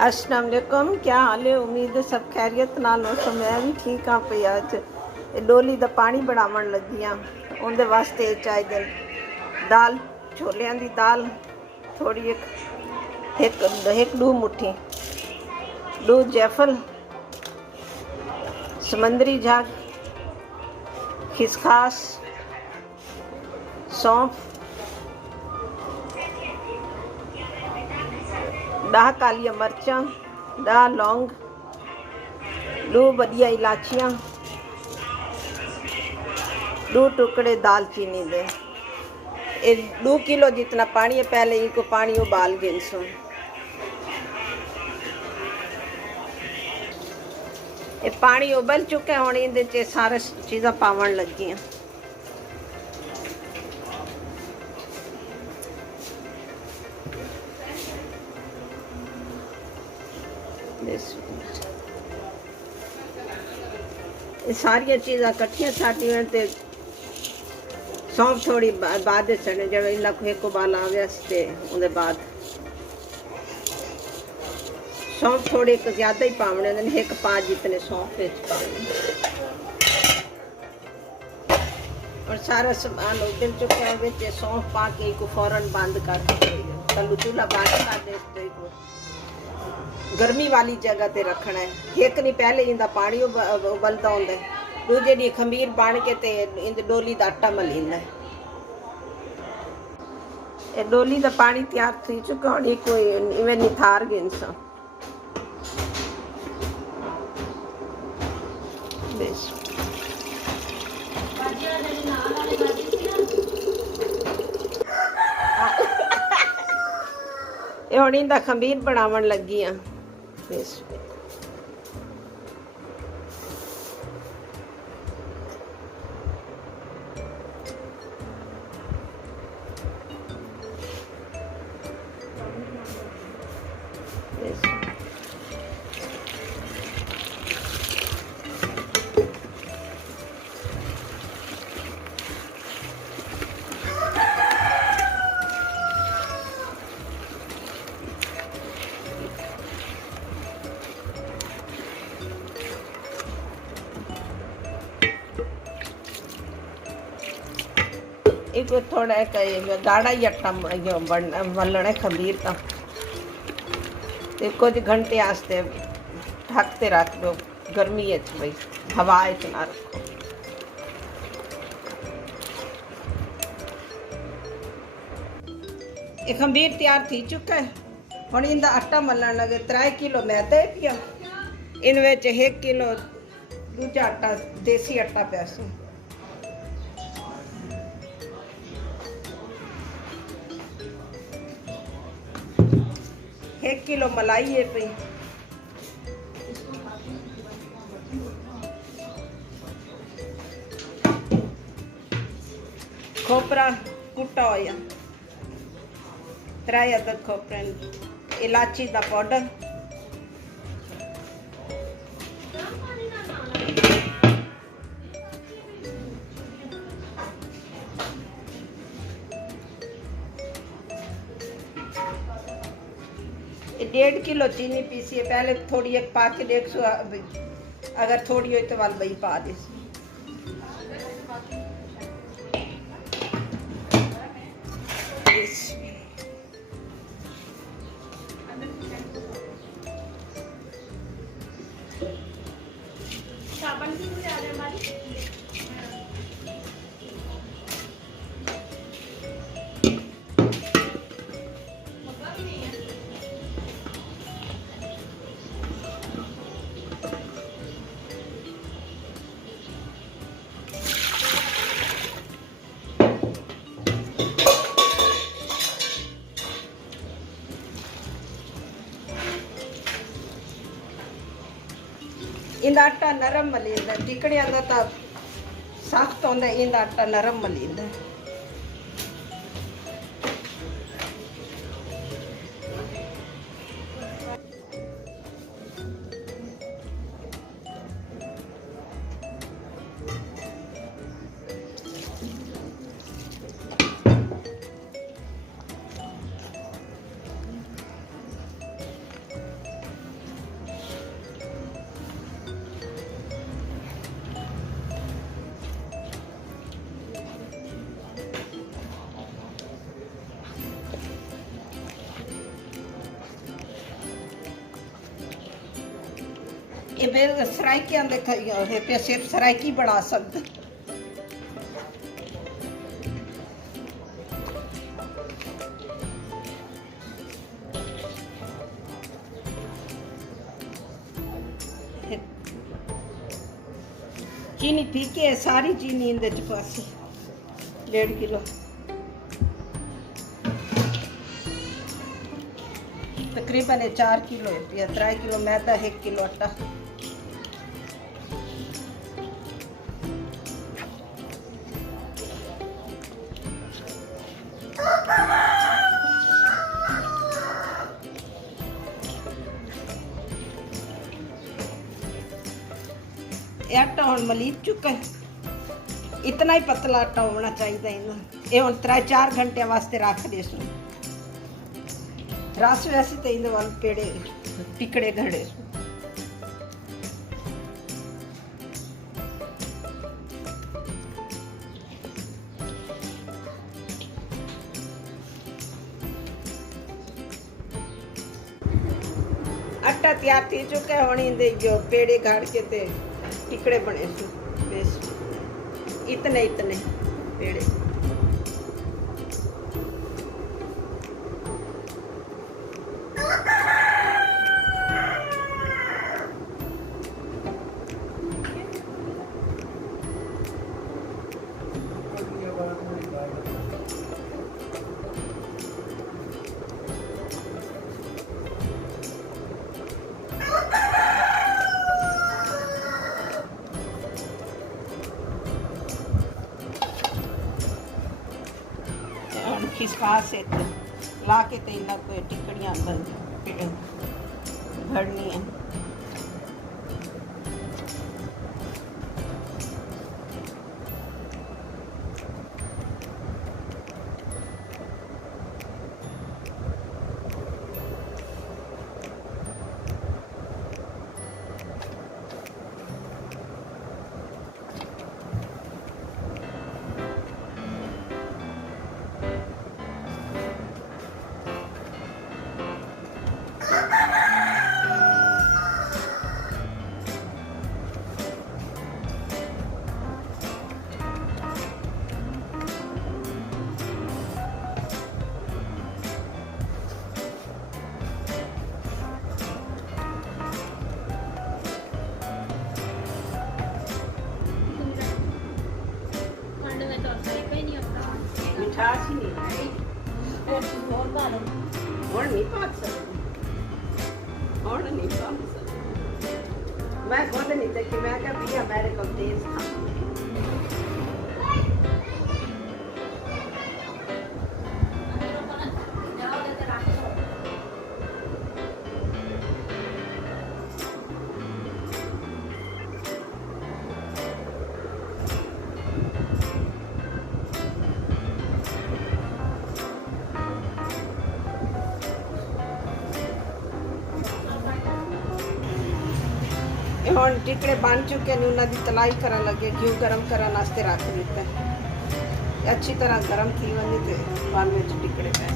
अस्सलाम वालेकुम, क्या हाल है। उम्मीद है सब खैरियत नाल हो। मैं भी ठीक हाँ पई। अज डोली दा पानी बनावन लगी हाँ। उनदे वास्ते चाहिए दाल, छोलियां दी दाल थोड़ी एक दो मुट्ठी, दो जैफल, समंदरी झाग, खिसखास, सौंफ, 10 कालिया मर्चां, 10 लौंग, 2 बढ़िया इलाचियाँ, 2 टुकड़े दालचीनी दे। 2 किलो जितना पानी है। पहले इनको पानी उबाल गए सो। ये पानी उबल चुका है। हुण इहदे च सारे चीज़ां पावन लगी हैं। ये सारिया चीज़ां कट्ठियां छाटियां ते सौंफ थोड़ी बाद चढ़ने जब इन्ना को एक उबाल आ गया ते उहदे बाद सौंफ थोड़ी एक ज़्यादा ही पावने ने, एक पा जितने सौंफ पाने। और सारा सामान उबल चुका है। विच सौंफ पा के को फौरन बंद कर तलू चूल्हा बंद कर दे। गर्मी वाली जगह ते रखना है। एक नहीं पहले इंदा पानी उबलता होंगे, दूजे दी खमीर बन के ते इंद डोली दा आटा मलींदा है। ये डोली दा पानी तैयार थी चुका। हुण कोई इवें निथार गए सा। ये हुण इंदा खमीर बनावन लगी हाँ। एक थोड़ा गाढ़ा ही आटा मलना है खमीर का। कुछ घंटे आस्ते ढकते रख दो। गर्मी है भाई, हवा ना रखो। ये खमीर तैयार थी चुका है। हुण इंदा आटा मलन लगे। 3 किलो मैदा पिया, इन विच 1 किलो दूजा आटा देसी आटा पिया सो। 1 किलो मलाई है पई। खोपरा कुट्टा होया, 3 अदद खोपरे, इलाची दा पाउडर, ये 1.5 किलो चीनी पीसी है। पहले थोड़ी एक पा के देख सो, अगर थोड़ी हो तो वाल बई पा दे। इंदा आटा नरम मलींदा। टिकड़ियां दा तां सख्त होंदा, इंदा आटा नरम मलींदा। ਇਹ ਬੇ ਸਰਾਇਕੀਆਂ ਦੇ ਇਹ ਪੇ ਸਿਰਫ ਸਰਾਇਕੀ ਬਣਾ ਸਕਦਾ। चीनी फीकी है, सारी चीनी इंदे च पासी 1.5 किलो, तकरीबन 4 किलो है, 3 किलो मैदा, 1 किलो आटा। आटा हम मलीप चुका है, इतना ही पतला आटा होना चाहिए इन्हें। ये हम 3-4 घंटे वास्ते रख दे सो। रस वैसे तो इन्हें वाल पेड़े टिकड़े घड़े सो। आटा तैयार थी चुका है, होनी दे जो पेड़े गाड़ के ते टिकड़े बने सो बेस, इतने इतने पेड़े। खिसका से ला के ते इला कोई टिकड़ियाँ भरनी है। मिठास ही नहीं है, और नहीं पा सकती, और नहीं पा सकती। मैं खुद नहीं देखी, मैं क्या भैया मेरे को तेज था। ਹੁਣ ਟਿਕੜੇ ਬਣ ਚੁੱਕੇ ਨੇ, ਉਹਨਾਂ ਦੀ ਤਲਾਈ ਕਰਨ ਲੱਗੇ, ਘਿਓ ਗਰਮ ਕਰਨ ਵਾਸਤੇ ਰੱਖ ਦਿੱਤਾ ਹੈ। ਅੱਛੀ ਤਰ੍ਹਾਂ ਗਰਮ ਥੀ ਵञे ਤੇ ਬਾਅਦ ਵਿੱਚ ਟਿਕੜੇ ਪੈ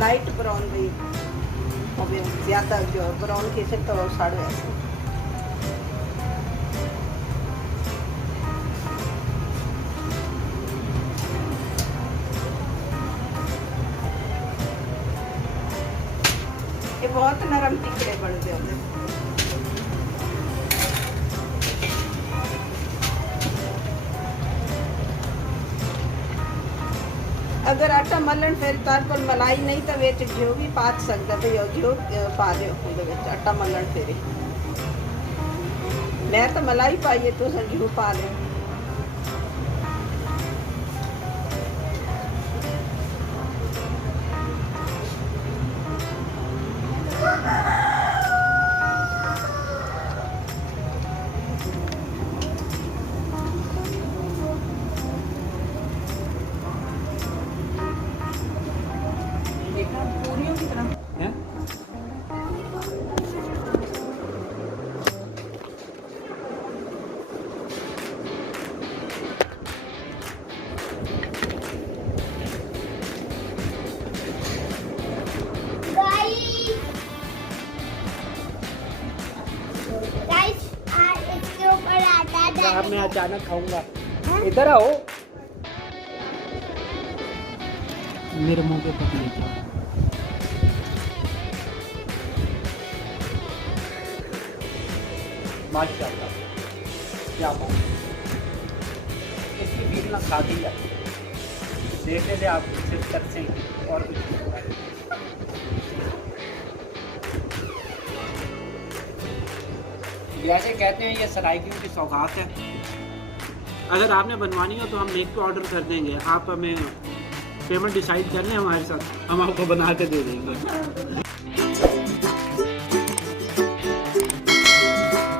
लाइट ब्राउन भी होवे, ज़्यादा जो ब्राउन किसे तो साड़े ऐसे। सकते हो। अगर आटा मलन फिर तार कोल मलाई नहीं तो विच घिओ भी पा सकदा भई घिओ पा दिओ ਉਹਦੇ ਵਿੱਚ आटा मलन फिर मैं तो मलाई पाई है तो घिओ पा लियो। पूरियों की तरह हैं? इसके ऊपर आता अब मैं अचानक खाऊंगा। इधर आओ, मेरे मुंह पे पक लेता। माशाल्लाह, क्या बात, इसकी भीड़ ना खा दी जाती है। देखने से आप सिर्फ तरसेंगे और कुछ नहीं होगा। जैसे कहते हैं ये सराइकियों की सौगात है। अगर आपने बनवानी हो तो हम मेक टू ऑर्डर कर देंगे। आप हमें पेमेंट डिसाइड कर लें हमारे साथ, हम आपको बना के दे देंगे।